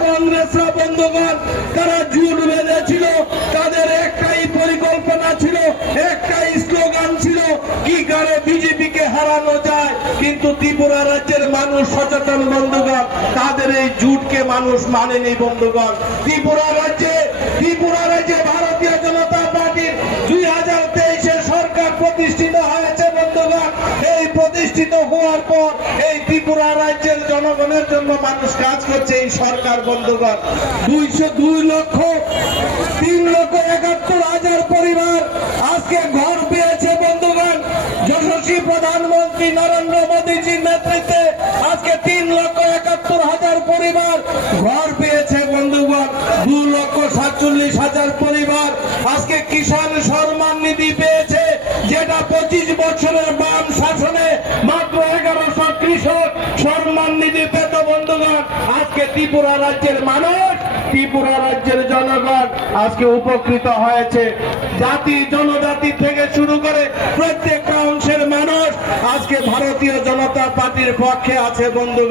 কংগ্রেসরা বন্ধুগণ তারা জুট বেঁধেছিল, তাদের একটাই পরিকল্পনা ছিল, একটাই স্লোগান ছিল কি করে বিজেপিকে হারানো যায়। কিন্তু ত্রিপুরা রাজ্যের মানুষ সচেতন বন্ধুগণ, তাদের এই জুটকে মানুষ মানেনি বন্ধুগণ। ত্রিপুরা রাজ্যে ভারতীয় জনতা পার্টির 2023 সরকার প্রতিষ্ঠিত হয়েছে বন্ধুগণ। এই প্রতিষ্ঠিত হওয়ার পর এই ত্রিপুরা রাজ্যের জনগণের জন্য মানুষ কাজ করছে এই সরকার বন্ধুগণ। 3,71,000 পরিবার আজকে ঘর পেয়েছে বন্ধুগণ। যশস্বী প্রধানমন্ত্রী নরেন্দ্র মোদীজির নেতৃত্বে আজকে 3,71,000 পরিবার ঘর পেয়েছে বন্ধুগণ। 2,47,000 পরিবার আজকে কিষাণ সম্মান নিধি পেয়েছে, যেটা 25 বছরের বাম শাসনে মাত্র 1100 কৃষক সম্মান নিধি পেত বন্ধুগণ। আজকে ত্রিপুরা রাজ্যের মানুষ, ত্রিপুরা রাজ্যের জনগণ আজকে উপকৃত হয়েছে। জাতি জনজাতি থেকে শুরু করে প্রত্যেকটা অংশের মানুষ আজকে ভারতীয় জনতা পার্টির পক্ষে আছে বন্ধুগণ।